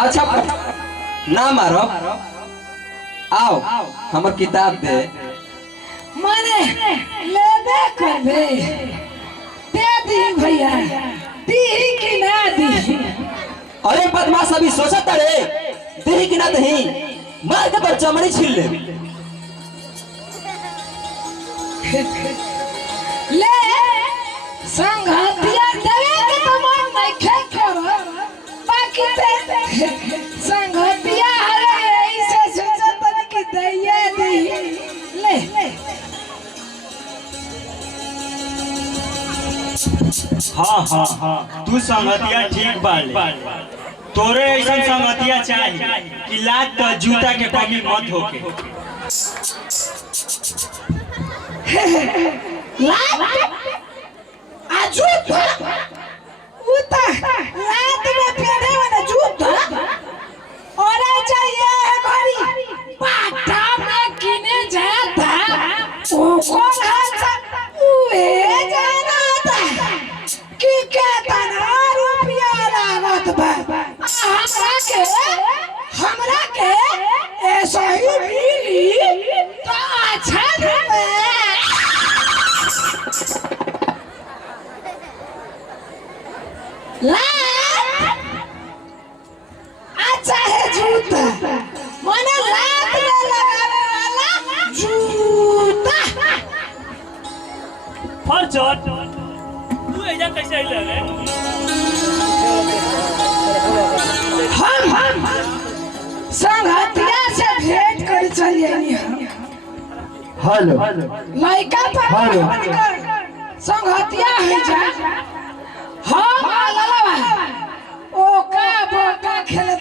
अच्छा ना मारो, आओ हमर किताब दे। माने ले दे कर दे दी भैया, दी कि ना दी? अरे बदमाश अभी सोचत रे, दही कि ना दही, मार के तो चमड़ी छील ले। ले संगतिया देवे के तो मन नहीं खे करो, बाकी ते संगतिया हरे ऐसे सोचत न कि दैया दी। ले हाँ हाँ हाँ, तू संगतिया ठीक बाले, तोरे ऐसा संगतिया चाहिए कि लात तो जूता के कमी मत होके। जूता उता लात में पहने वाला जूता और चाहिए हमारी पाटा में किने जाता वो कौन है? उहे जाना था कि कितना रुपया लागत बा हमरा के ऐसा ही मिली तो अच्छा अच्छा है जूता, माने लात में लगाने वाला जूता। फरजत तू ऐसा कैसे आइले रे? हम संगतिया से भेंट कर चलिए। हेलो लड़का पर संगतिया है जा